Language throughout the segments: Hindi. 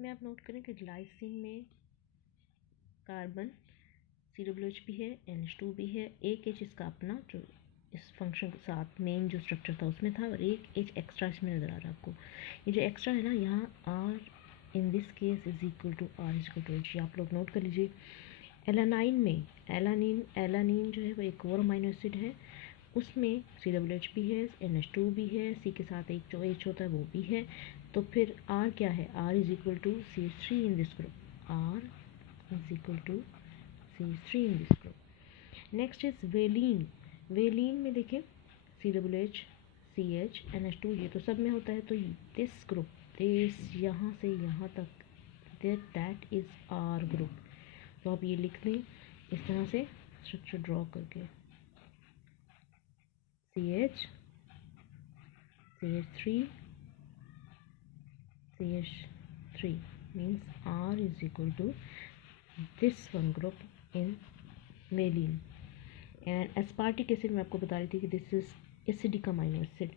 इसमें आप नोट करें कि ग्लाइसिन में कार्बन COOH भी है, NH2 भी है, एक H इसका अपना जो इस फंक्शन के साथ मेन जो स्ट्रक्चर था उसमें था, और एक H एक्स्ट्रा इसमें नज़र आ रहा है आपको। ये जो एक्स्ट्रा है ना, यहाँ R in this case is equal to R is equal to H, आप लोग नोट कर लीजिए। एलानाइन में एलानीन जो है वो एक और अमीनो एसिड है, उसमें COOH भी है, NH2 भी है, C के साथ एक जो H होता है वो भी है। तो फिर R क्या है, R is equal to CH3 in this group, R is equal to CH3 in this group. Next is valine. Valine में देखिए COOH, CH, NH2 ये तो सब में होता है, तो दिस ग्रुप, दिस यहाँ से यहाँ तक, दैट इज R ग्रुप। तो आप ये लिख दें इस तरह से स्ट्रक्चर ड्रॉ करके, CH, CH3, CH3 means R is equal to this one group in valine. And aspartic acid मैं आपको बता रही थी कि this is acidic amino acid.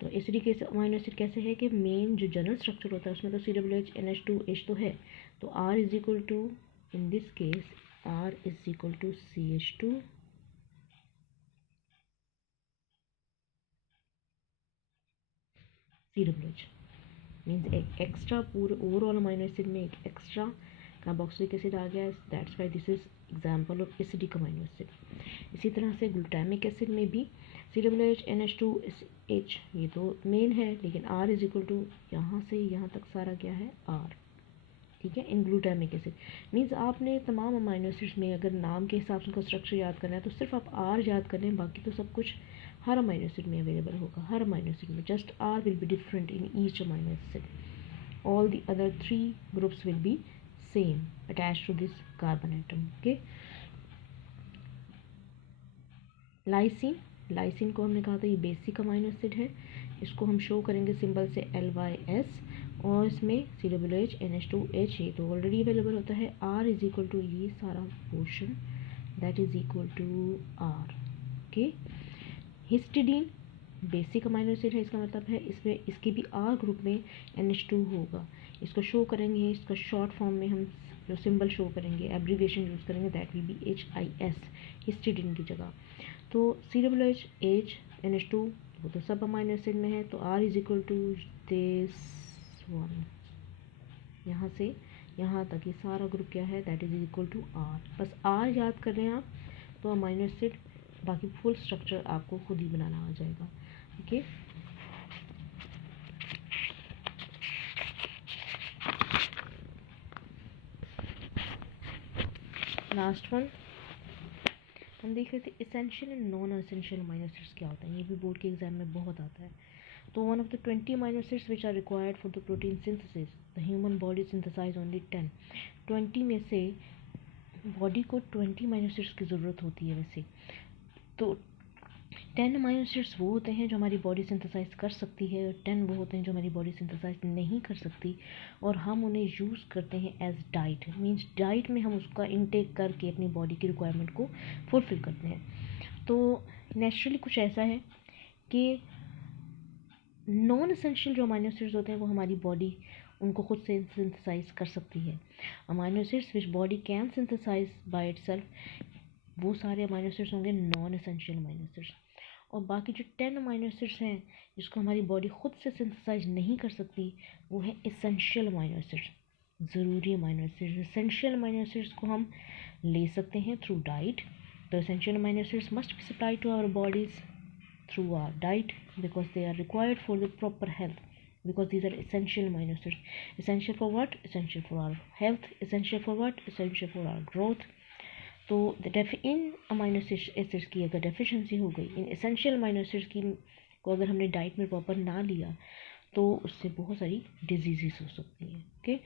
तो एसिडिक अमीनो एसिड कैसे है कि मेन जो जनरल स्ट्रक्चर होता है उसमें तो COOH, NH2, H तो है, तो R is equal to, in this case R is equal to CH2 COOH, means एक एक्स्ट्रा पूरे ओवरऑल अमीनो एसिड में एक एक्स्ट्रा कार्बोक्सिलिक एसिड आ गया, that's why this is example of acidic amino acid. इसी तरह से ग्लूटामिक एसिड में भी COOH, NH2, H ये तो मेन है, लेकिन R इज इक्वल टू यहाँ से यहाँ तक सारा क्या है R, ठीक है। इन ग्लूटामिक एसिड मीन्स आपने तमाम अमीनो एसिड्स में अगर नाम के हिसाब से उनका स्ट्रक्चर याद करना है तो सिर्फ आप R याद कर लें, बाकी तो सब कुछ हर अमीनो एसिड में अवेलेबल होगा, हर अमीनो एसिड में, just R will be different in each amino acid, all the other three groups will be same attached to this carbon atom, okay। Lysine को हमने कहा था ये बेसिक अमीनो एसिड है, इसको हम शो करेंगे सिंबल से LYS, और इसमें COOH, NH2, H ये तो ऑलरेडी अवेलेबल होता है, R इज इक्वल टू ये सारा portion that is equal to R, okay. Histidine basic amino acid है, इसका मतलब है इसमें इसके भी R ग्रुप में NH2 होगा, इसको शो करेंगे, इसका शॉर्ट फॉर्म में हम जो सिंबल शो करेंगे, एब्रीविएशन यूज़ करेंगे, that will be HIS, histidine की जगह। तो COOH, H, NH2 वो तो सब अमीनो एसिड में है, तो R is equal to this one, यहाँ से यहाँ तक ये सारा ग्रुप क्या है, that is equal to R। बस R याद कर रहे हैं आप तो अमीनो एसिड बाकी फुल स्ट्रक्चर आपको खुद ही बनाना आ जाएगा, ओके। लास्ट वन हम देख रहे थे essential and non essential amino acids क्या होता है, ये भी बोर्ड के एग्जाम में बहुत आता है। तो one of the 20 amino acids which are required for the protein synthesis, the human body synthesize only 10। 20 में से बॉडी को 20 अमीनो एसिड्स की ज़रूरत होती है वैसे, तो 10 अमीनो एसिड्स वो होते हैं जो हमारी बॉडी सिंथेसाइज कर सकती है, और 10 वो होते हैं जो हमारी बॉडी सिंथेसाइज नहीं कर सकती, और हम उन्हें यूज़ करते हैं एज डाइट, मींस डाइट में हम उसका इनटेक करके अपनी बॉडी की रिक्वायरमेंट को फुलफ़िल करते हैं। तो नेचुरली कुछ ऐसा है कि नॉन एसेंशियल जो अमीनो एसिड्स होते हैं वो हमारी बॉडी उनको खुद से सिंथेसाइज कर सकती है। Amino acids which body can synthesise by itself, वो सारे अमीनो एसिड्स होंगे नॉन एसेंशियल अमीनो एसिड्स, और बाकी जो 10 अमीनो एसिड्स हैं जिसको हमारी बॉडी खुद से सिंथेसाइज नहीं कर सकती वो है एसेंशियल अमीनो एसिड्स, ज़रूरी amino acids. Essential amino acids को हम ले सकते हैं थ्रू डाइट, तो essential amino acids must be supplied to our bodies through our diet because they are required for the proper health, because these are essential amino acids. Essential for what? Essential for our health. Essential for what? Essential for our growth. तो इन अमीनो एसिड्स की अगर डेफिशिएंसी हो गई, इन एसेंशियल अमीनो एसिड्स की को अगर हमने डाइट में प्रॉपर ना लिया तो उससे बहुत सारी डिजीज़ हो सकती हैं, ओके।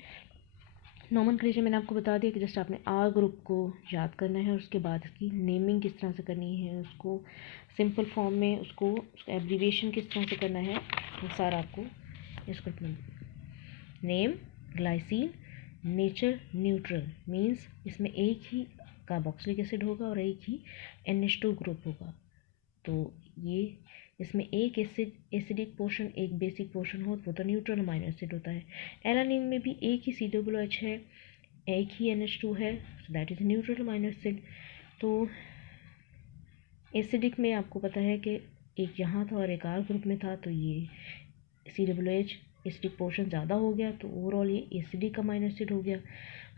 नोमेनक्लेचर मैंने आपको बता दिया कि जस्ट आपने R ग्रुप को याद करना है, और उसके बाद इसकी नेमिंग किस तरह से करनी है, उसको सिंपल फॉर्म में उसका एब्रीविएशन किस तरह से करना है, वो सारा आपको इसको name glycine, nature neutral, means इसमें एक ही कार्बोक्सिलिक एसिड होगा और एक ही NH2 ग्रुप होगा, तो ये इसमें एक एसिडिक पोर्शन एक बेसिक पोर्शन हो वो तो न्यूट्रल अमाइनो एसिड होता है। एलानिन में भी एक ही COOH है, एक ही NH2 है, so that is neutral amino acid. तो एसिडिक में आपको पता है कि एक यहाँ था और एक R ग्रुप में था, तो ये COOH एसिडिक पोर्शन ज़्यादा हो गया तो ओवरऑल ये एसिडिक अमाइनो एसिड हो गया।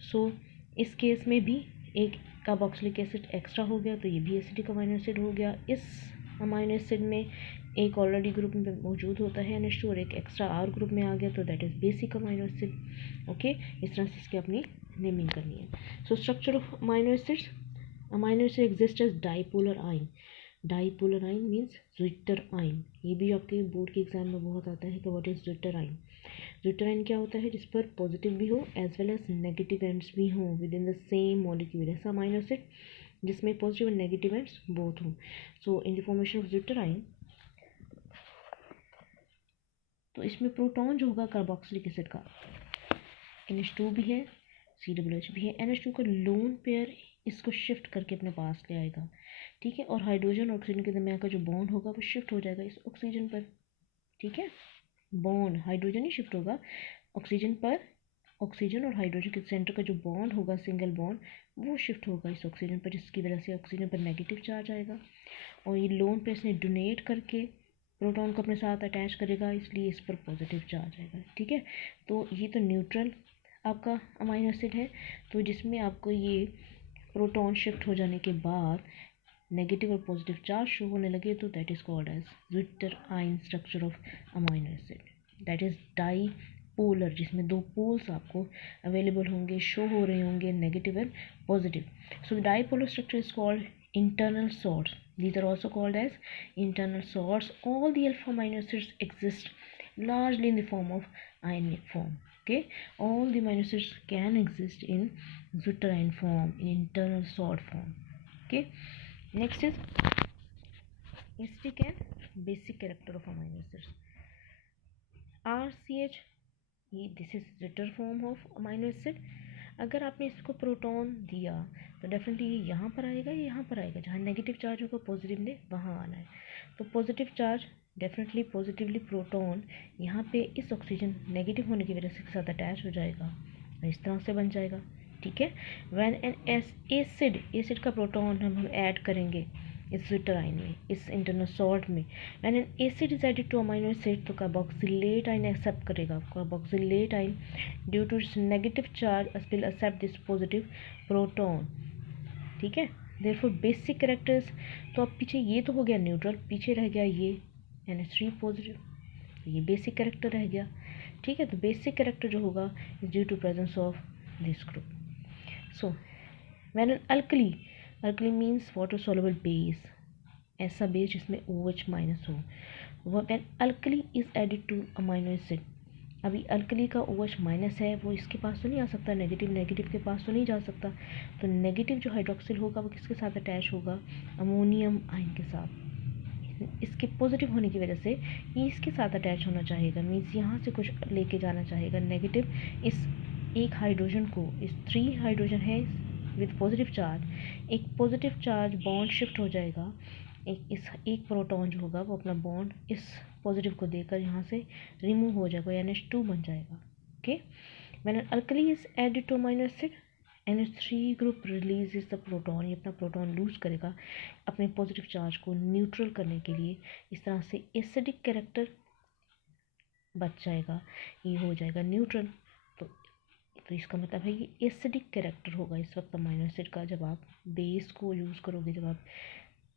सो इस केस में भी एक कार्बोक्सिलिक एसिड एक्स्ट्रा हो गया तो ये भी एसिडिक अमाइनो एसिड हो गया। इस अमाइनो एसिड में एक ऑलरेडी ग्रुप में मौजूद होता है NH2 और एक एक्स्ट्रा R ग्रुप में आ गया तो that is basic amino acid. Okay, इस तरह से इसकी अपनी नेमिंग करनी है। So structure of amino acid exist as dipolar ion. Dipolar ion means zwitterion. ये भी आपके बोर्ड के एग्जाम में बहुत आता है कि what is zwitterion. Zwitterion क्या होता है? जिस पर पॉजिटिव भी हो as well as negative ends भी हों within the same molecule. ऐसा अमाइनो एसिड जिसमें positive and negative ends both हों। So in the formation of zwitterion, तो इसमें प्रोटॉन जो होगा कार्बोक्सिलिक एसिड का, NH2 भी है, COOH भी है। NH2 का लोन पेयर इसको शिफ्ट करके अपने पास ले आएगा, ठीक है, और हाइड्रोजन और ऑक्सीजन के दरमियान का जो बॉन्ड होगा वो शिफ्ट हो जाएगा इस ऑक्सीजन पर, ठीक है। बॉन्ड हाइड्रोजन ही शिफ्ट होगा ऑक्सीजन पर, ऑक्सीजन और हाइड्रोजन के सेंटर का जो बॉन्ड होगा सिंगल बॉन्ड वो शिफ्ट होगा इस ऑक्सीजन पर, जिसकी वजह से ऑक्सीजन पर नेगेटिव चार्ज आएगा और ये लोन पेयर इसने डोनेट करके प्रोटॉन को अपने साथ अटैच करेगा, इसलिए इस पर पॉजिटिव चार्ज आएगा, ठीक है। तो ये तो न्यूट्रल आपका अमाइनो एसिड है, तो जिसमें आपको ये प्रोटॉन शिफ्ट हो जाने के बाद नेगेटिव और पॉजिटिव चार्ज शो होने लगे तो that is called as zwitterion structure of amino acid. That is dipolar, जिसमें दो पोल्स आपको अवेलेबल होंगे, शो हो रहे होंगे, negative and positive. So the dipolar structure is called internal salts. These are also called as internal salts. All the alpha amino acids exist largely in the form of ionic form. Okay, all the amino acids can exist in zwitterine form, in internal salt form. Okay, next is acidic and basic character of amino acids. RCH, this is zwitter form of amino acid. अगर आपने इसको प्रोटॉन दिया तो डेफिनेटली ये यहाँ पर आएगा, ये यहाँ पर आएगा, जहाँ नेगेटिव चार्ज होगा पॉजिटिव ने वहाँ आना है। तो positive charge definitely positively proton यहाँ पे इस ऑक्सीजन नेगेटिव होने की वजह से साथ अटैच हो जाएगा और इस तरह से बन जाएगा, ठीक है। व्हेन एन एसिड का प्रोटॉन हम ऐड करेंगे इस ज्विटर आयन में, इस इंटरनल सॉल्ट में, when an acid is added to amino acid तो कार्बोक्सिलेट आयन एक्सेप्ट करेगा। Carboxylate ion due to its negative charge will accept this positive proton, ठीक है। देयरफॉर बेसिक कैरेक्टर्स, तो अब पीछे ये तो हो गया न्यूट्रल, पीछे रह गया ये NH3 पॉजिटिव, ये बेसिक कैरेक्टर रह गया, ठीक है। तो बेसिक कैरेक्टर जो होगा is due to presence of this group. So when an alkali means water soluble base, ऐसा बेस जिसमें OH माइनस हो। When alkali is added to amino acid, अभी अल्कली का OH माइनस है, वो इसके पास तो नहीं आ सकता, नेगेटिव के पास तो नहीं जा सकता, तो नेगेटिव जो हाइड्रोक्सिल होगा वो किसके साथ अटैच होगा? अमोनियम आयन के साथ। इसके पॉजिटिव होने की वजह से ये इसके साथ अटैच होना चाहेगा, मीन्स यहाँ से कुछ लेके जाना चाहेगा नेगेटिव, इस एक हाइड्रोजन को, इस 3 हाइड्रोजन है विद पॉजिटिव चार्ज, एक पॉजिटिव चार्ज बॉन्ड शिफ्ट हो जाएगा, एक प्रोटॉन जो होगा वो अपना बॉन्ड इस पॉजिटिव को देकर यहाँ से रिमूव हो जाएगा, NH2 बन जाएगा, okay. When an alkali is added to amino acid NH3 group releases the proton, ये अपना प्रोटॉन लूज करेगा अपने पॉजिटिव चार्ज को न्यूट्रल करने के लिए, इस तरह से एसिडिक कैरेक्टर बच जाएगा, ये हो जाएगा न्यूट्रल। तो इसका मतलब है ये एसिडिक कैरेक्टर होगा इस वक्त अमाइनो एसिड का, जब आप बेस को यूज़ करोगे, जब आप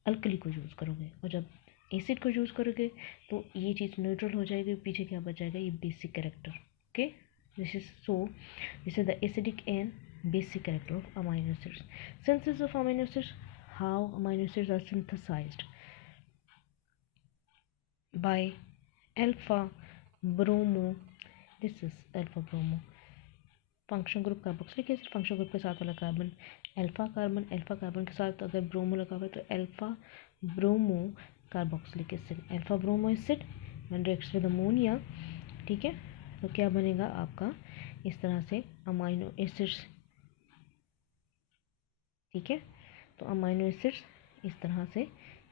अल्कली को यूज़ करोगे, और जब एसिड को यूज़ करोगे तो ये चीज़ न्यूट्रल हो जाएगी, पीछे क्या बच जाएगा? ये basic character, okay. This is the acidic and basic character of amino acids. Synthesis of amino acids, how amino acids are synthesised by alpha bromo, this is alpha bromo. Function group carboxylic acid, function group के साथ वाला कार्बन अल्फा कार्बन के साथ अगर ब्रोमो लगा हुआ है तो alpha bromo carboxylic acid, alpha bromo acid when reacts with ammonia, ठीक है। तो क्या बनेगा आपका इस तरह से अमाइनो एसिड्स, ठीक है। तो अमाइनो एसिड्स इस तरह से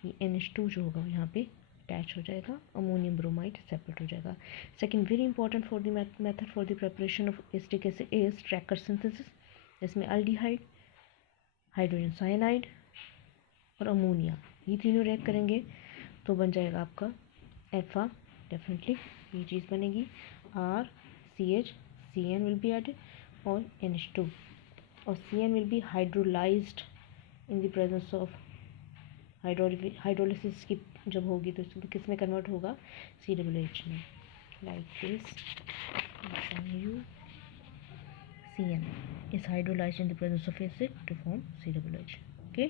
ये NH2 जो होगा यहाँ पे अटैच हो जाएगा, अमोनियम ब्रोमाइड सेपरेट हो जाएगा. Second very important for the method for the preparation of acetic acid is tracker synthesis. इसमें अल्डिहाइड, हाइड्रोजन साइनाइड और अमोनिया, ये तीनों रिएक्ट करेंगे तो बन जाएगा आपका एफा. डेफिनेटली ये चीज़ बनेगी. R C H, C N will be added और NH2, और C N will be hydrolysed in the presence of hydrolysis की जब होगी तो किस में कन्वर्ट होगा, COOH में. Like this you CN is hydrolyzed in the presence of acid to form COOH. Okay.